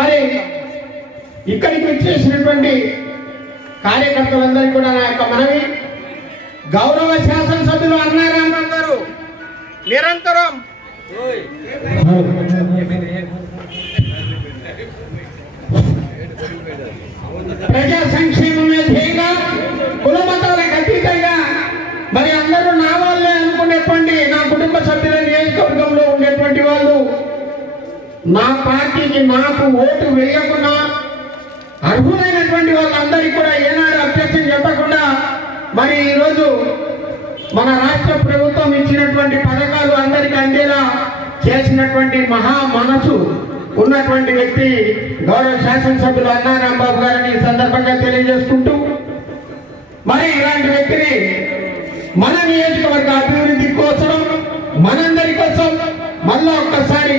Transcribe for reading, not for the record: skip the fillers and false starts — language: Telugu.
మరి ఇక్కడికి వచ్చేసినటువంటి కార్యకర్తలందరికీ కూడా నా యొక్క మనవి, గౌరవ శాసనసభ్యులు అన్నారామరావు గారు నిరంతరం ప్రజా సంక్షేమమే ధ్యేయంగా, కుల మతాలకు అతీతంగా మరి అందరూ నా వాళ్ళే అనుకునేటువంటి నా కుటుంబ సభ్యుల నియోజకవర్గంలో ఉండేటువంటి వాళ్ళు నా పార్టీకి నాకు ఓటు వేయకుండా అర్హులైనటువంటి వాళ్ళందరికీ కూడా ఏనాడు అభ్యర్థం చెప్పకుండా మరి ఈరోజు మన రాష్ట్ర ప్రభుత్వం ఇచ్చినటువంటి పథకాలు అందరికీ అందేలా చేసినటువంటి మహా మనసు ఉన్నటువంటి వ్యక్తి గౌరవ శాసనసభ్యులు అన్నారాంబాబు గారిని సందర్భంగా తెలియజేసుకుంటూ, మరి ఇలాంటి వ్యక్తిని మన నియోజకవర్గ అభివృద్ధి కోసం మనందరి కోసం మళ్ళా ఒక్కసారి